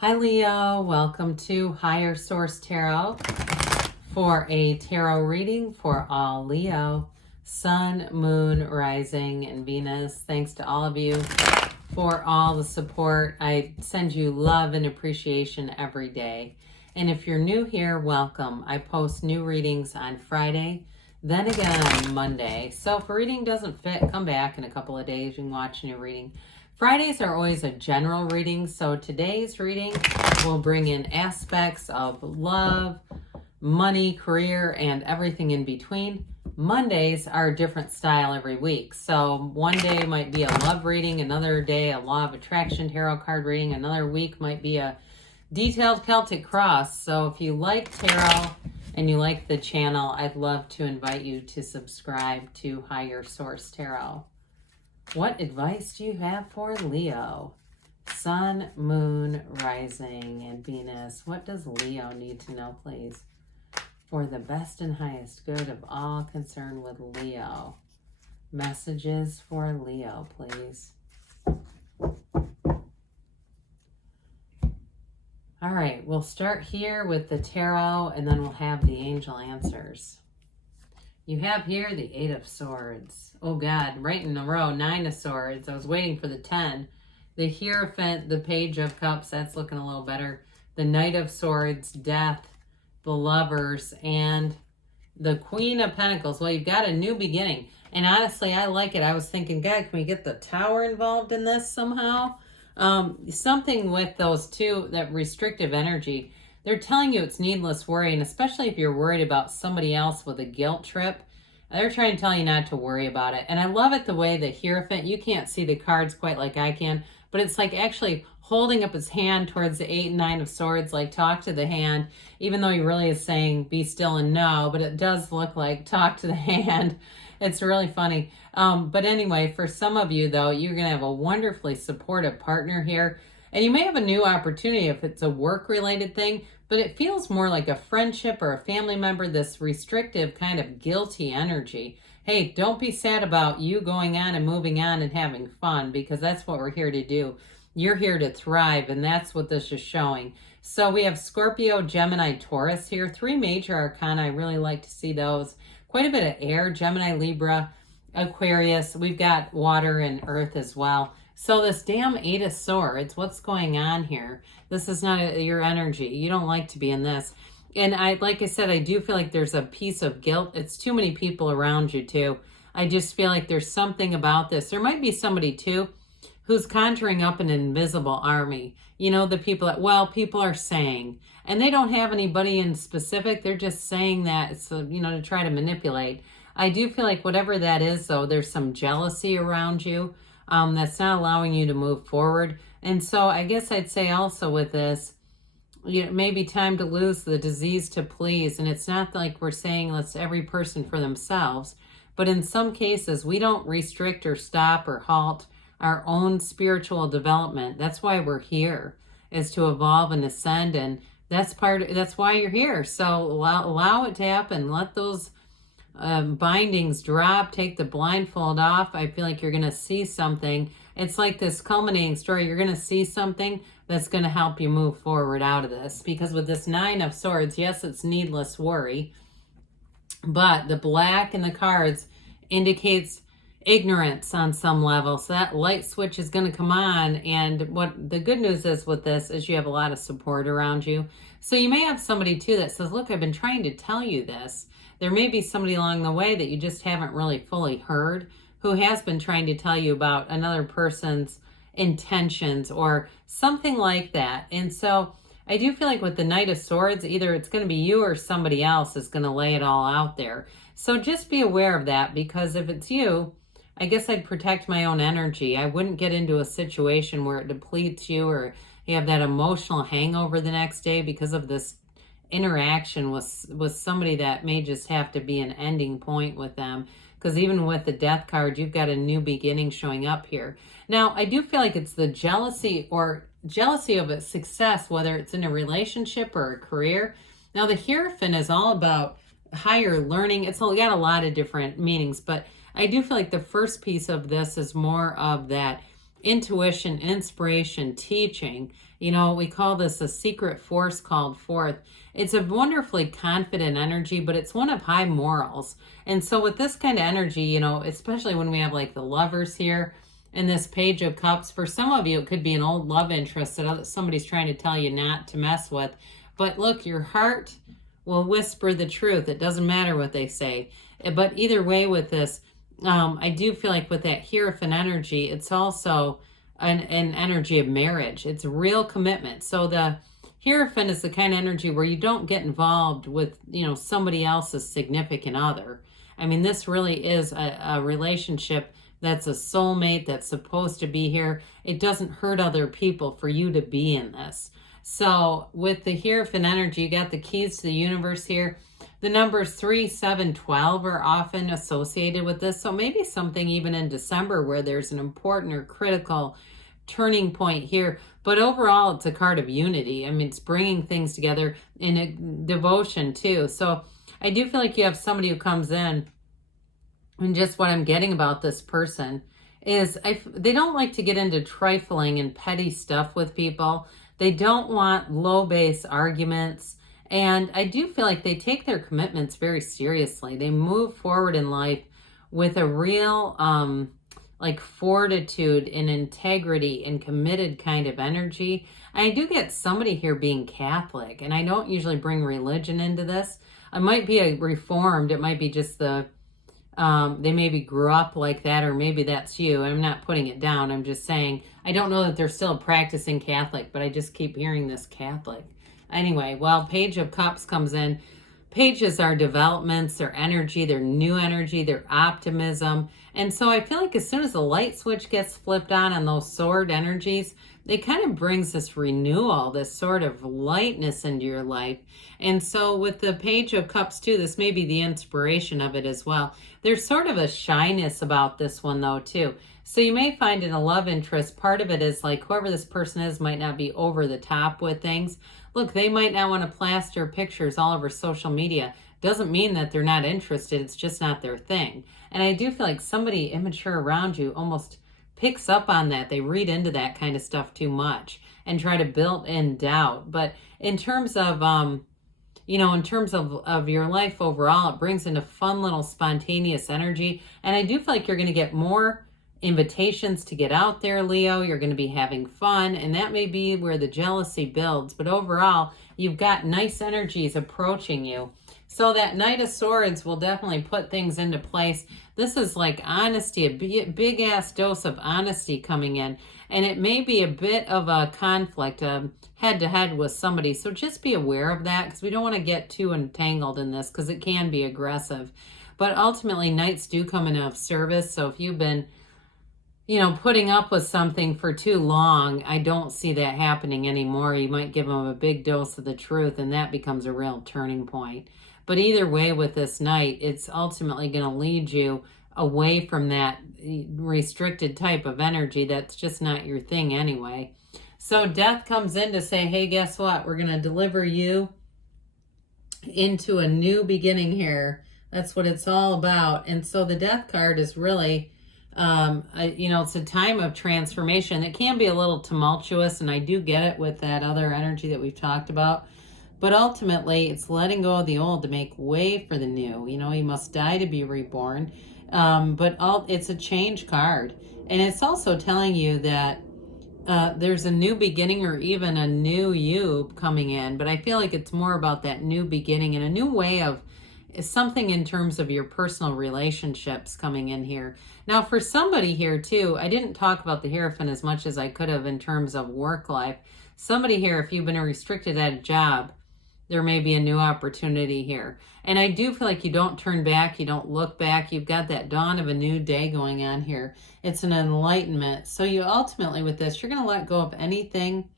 Hi Leo, welcome to Higher Source Tarot for a tarot reading for all Leo, Sun, Moon, Rising, and Venus. Thanks to all of you for all the support. I send you love and appreciation every day. And if you're new here, welcome. I post new readings on Friday, then again on Monday. So if a reading doesn't fit, come back in a couple of days. You can watch a new reading. Fridays are always a general reading, so today's reading will bring in aspects of love, money, career, and everything in between. Mondays are a different style every week. So one day might be a love reading, another day a law of attraction tarot card reading, another week might be a detailed Celtic cross. So if you like tarot and you like the channel, I'd love to invite you to subscribe to Higher Source Tarot. What advice do you have for Leo? Sun, Moon, Rising, and Venus. What does Leo need to know, please? For the best and highest good of all concerned with Leo. Messages for Leo, please. All right, we'll start here with the tarot, and then we'll have the angel answers. You have here the Eight of Swords. Oh God, right in a row, Nine of Swords. I was waiting for the 10. The Hierophant, the Page of Cups, that's looking a little better. The Knight of Swords, Death, the Lovers, and the Queen of Pentacles. Well, you've got a new beginning. And honestly, I like it. I was thinking, God, can we get the Tower involved in this somehow? Something with those two, that restrictive energy. They're telling you it's needless worry, and especially if you're worried about somebody else with a guilt trip, they're trying to tell you not to worry about it. And I love it the way the Hierophant, you can't see the cards quite like I can, but it's like actually holding up his hand towards the 8 and 9 of Swords, like talk to the hand, even though he really is saying be still and no, but it does look like talk to the hand. It's really funny. But anyway, for some of you though, you're going to have a wonderfully supportive partner here. And you may have a new opportunity if it's a work-related thing, but it feels more like a friendship or a family member, this restrictive kind of guilty energy. Hey, don't be sad about you going on and moving on and having fun, because that's what we're here to do. You're here to thrive, and that's what this is showing. So we have Scorpio, Gemini, Taurus here. 3 major arcana. I really like to see those. Quite a bit of air, Gemini, Libra, Aquarius. We've got water and earth as well. So this damn 8 of Swords, what's going on here? This is not your energy. You don't like to be in this. And like I said, I do feel like there's a piece of guilt. It's too many people around you too. I just feel like there's something about this. There might be somebody too who's conjuring up an invisible army. You know, the people that, well, people are saying, and they don't have anybody in specific. They're just saying that, so, you know, to try to manipulate. I do feel like whatever that is, though, there's some jealousy around you. That's not allowing you to move forward. And so I guess I'd say also with this, you know, maybe time to lose the disease to please. And it's not like we're saying let's every person for themselves, but in some cases we don't restrict or stop or halt our own spiritual development. That's why we're here, is to evolve and ascend. And that's why you're here. So allow it to happen. Let those bindings drop, take the blindfold off. I feel like you're going to see something. It's like this culminating story. You're going to see something that's going to help you move forward out of this. Because with this 9 of Swords, yes, it's needless worry, but the black in the cards indicates ignorance on some level. So that light switch is going to come on. And what the good news is with this is you have a lot of support around you. So you may have somebody too that says, look, I've been trying to tell you this. There may be somebody along the way that you just haven't really fully heard, who has been trying to tell you about another person's intentions or something like that. And so I do feel like with the Knight of Swords, either it's going to be you or somebody else is going to lay it all out there. So just be aware of that, because if it's you, I guess I'd protect my own energy. I wouldn't get into a situation where it depletes you or you have that emotional hangover the next day because of this interaction with somebody that may just have to be an ending point with them. Because even with the Death card, you've got a new beginning showing up here. Now, I do feel like it's the jealousy of a success, whether it's in a relationship or a career. Now, the Hierophant is all about higher learning. It's got a lot of different meanings, but I do feel like the first piece of this is more of that intuition, inspiration, teaching. You know, we call this a secret force called forth. It's a wonderfully confident energy, but it's one of high morals. And so with this kind of energy, you know, especially when we have like the lovers here in this Page of Cups, for some of you, it could be an old love interest that somebody's trying to tell you not to mess with. But look, your heart will whisper the truth. It doesn't matter what they say. But either way with this, I do feel like with that Hierophant energy, it's also an energy of marriage. It's real commitment. So the Hierophant is the kind of energy where you don't get involved with, you know, somebody else's significant other. I mean, this really is a relationship that's a soulmate that's supposed to be here. It doesn't hurt other people for you to be in this. So with the Hierophant energy, you got the keys to the universe here. The numbers 3, 7, 12 are often associated with this. So maybe something even in December where there's an important or critical turning point here. But overall, it's a card of unity. I mean, it's bringing things together in a devotion too. So I do feel like you have somebody who comes in, and just what I'm getting about this person is they don't like to get into trifling and petty stuff with people. They don't want low base arguments. And I do feel like they take their commitments very seriously. They move forward in life with a real like fortitude and integrity and committed kind of energy. I do get somebody here being Catholic, and I don't usually bring religion into this. I might be a Reformed. It might be just the they maybe grew up like that, or maybe that's you. I'm not putting it down. I'm just saying, I don't know that they're still practicing Catholic, but I just keep hearing this Catholic. Anyway, well, Page of Cups comes in. Pages are developments, their energy, their new energy, their optimism. And so I feel like as soon as the light switch gets flipped on those sword energies, it kind of brings this renewal, this sort of lightness into your life. And so with the Page of Cups too, this may be the inspiration of it as well. There's sort of a shyness about this one though too. So you may find in a love interest, part of it is like whoever this person is might not be over the top with things. Look, they might not want to plaster pictures all over social media. Doesn't mean that they're not interested. It's just not their thing. And I do feel like somebody immature around you almost picks up on that. They read into that kind of stuff too much and try to build in doubt. But in terms of, you know, in terms of your life overall, it brings in a fun little spontaneous energy. And I do feel like you're going to get more invitations to get out there, Leo. You're going to be having fun, and that may be where the jealousy builds. But overall, you've got nice energies approaching you. So that Knight of Swords will definitely put things into place. This is like honesty, a big ass dose of honesty coming in. And it may be a bit of a conflict, head to head with somebody. So just be aware of that, because we don't want to get too entangled in this, because it can be aggressive. But ultimately, Knights do come in of service. So if you've been, you know, putting up with something for too long, I don't see that happening anymore. You might give them a big dose of the truth, and that becomes a real turning point. But either way with this Knight, it's ultimately going to lead you away from that restricted type of energy that's just not your thing anyway. So Death comes in to say, hey, guess what? We're going to deliver you into a new beginning here. That's what it's all about. And so the Death card is really, you know, it's a time of transformation. It can be a little tumultuous, and I do get it with that other energy that we've talked about. But ultimately, it's letting go of the old to make way for the new. You know, you must die to be reborn. But it's a change card. And it's also telling you that there's a new beginning, or even a new you coming in. But I feel like it's more about that new beginning and a new way of something in terms of your personal relationships coming in here. Now, for somebody here too, I didn't talk about the Hierophant as much as I could have in terms of work life. Somebody here, if you've been restricted at a job, there may be a new opportunity here. And I do feel like you don't turn back, you don't look back. You've got that dawn of a new day going on here. It's an enlightenment. So you ultimately, with this, you're going to let go of anything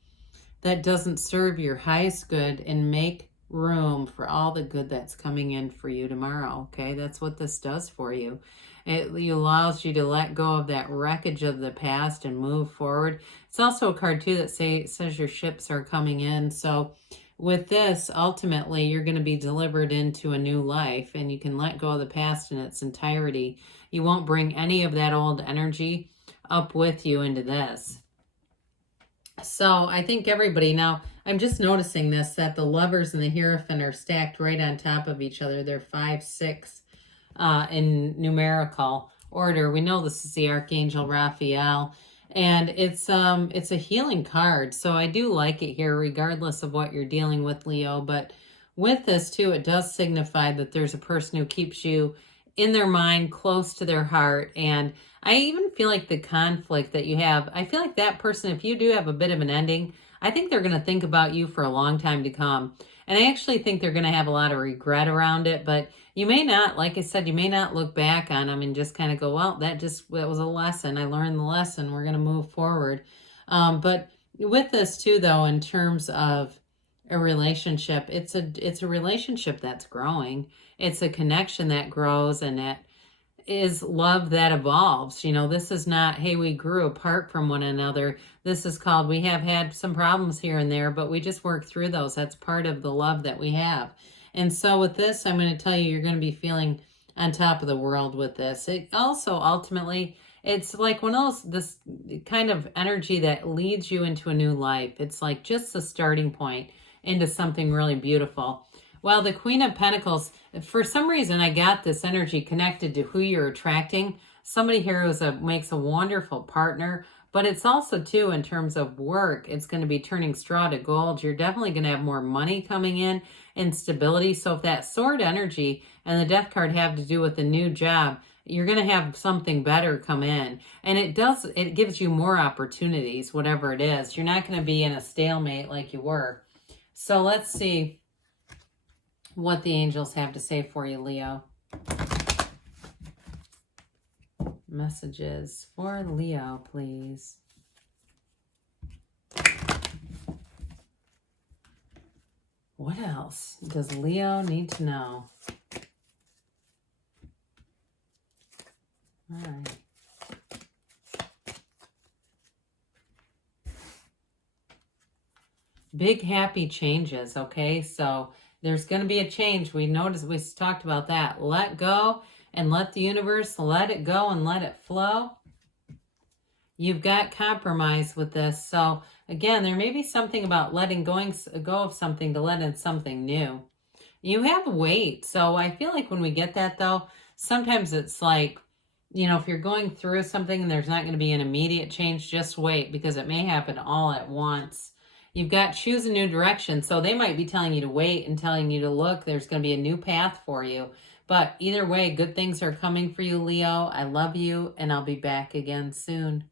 that doesn't serve your highest good and make room for all the good that's coming in for you tomorrow. Okay, that's what this does for you. It allows you to let go of that wreckage of the past and move forward. It's also a card too that says your ships are coming in. So with this, ultimately, you're going to be delivered into a new life, and you can let go of the past in its entirety. You won't bring any of that old energy up with you into this. So I think everybody now, I'm just noticing this, that the Lovers and the Hierophant are stacked right on top of each other. They're 5, 6 in numerical order. We know this is the Archangel Raphael, and it's a healing card. So I do like it here, regardless of what you're dealing with, Leo. But with this too, it does signify that there's a person who keeps you in their mind, close to their heart. And I even feel like the conflict that you have, I feel like that person, if you do have a bit of an ending, I think they're going to think about you for a long time to come. And I actually think they're going to have a lot of regret around it, but you may not, like I said, you may not look back on them and just kind of go, well, that was a lesson. I learned the lesson. We're going to move forward. But with this too, though, in terms of a relationship, it's a relationship that's growing. It's a connection that grows, and it is love that evolves. You know, this is not, hey, we grew apart from one another. This is called, we have had some problems here and there, but we just work through those. That's part of the love that we have. And so with this, I'm going to tell you, you're going to be feeling on top of the world with this. It also ultimately, it's like one of those, this kind of energy that leads you into a new life. It's like just the starting point into something really beautiful. Well, the Queen of Pentacles, for some reason, I got this energy connected to who you're attracting. Somebody here who makes a wonderful partner, but it's also, too, in terms of work, it's going to be turning straw to gold. You're definitely going to have more money coming in and stability. So if that sword energy and the Death card have to do with a new job, you're going to have something better come in. And it gives you more opportunities, whatever it is. You're not going to be in a stalemate like you were. So let's see what the angels have to say for you, Leo. Messages for Leo, please. What else does Leo need to know? All right. Big happy changes, okay? So there's going to be a change. We talked about that. Let go and let the universe let it go and let it flow. You've got compromise with this. So again, there may be something about going go of something to let in something new. You have weight. So I feel like when we get that, though, sometimes it's like, you know, if you're going through something and there's not going to be an immediate change, just wait, because it may happen all at once. You've got choose a new direction. So they might be telling you to wait and telling you to look. There's going to be a new path for you. But either way, good things are coming for you, Leo. I love you, and I'll be back again soon.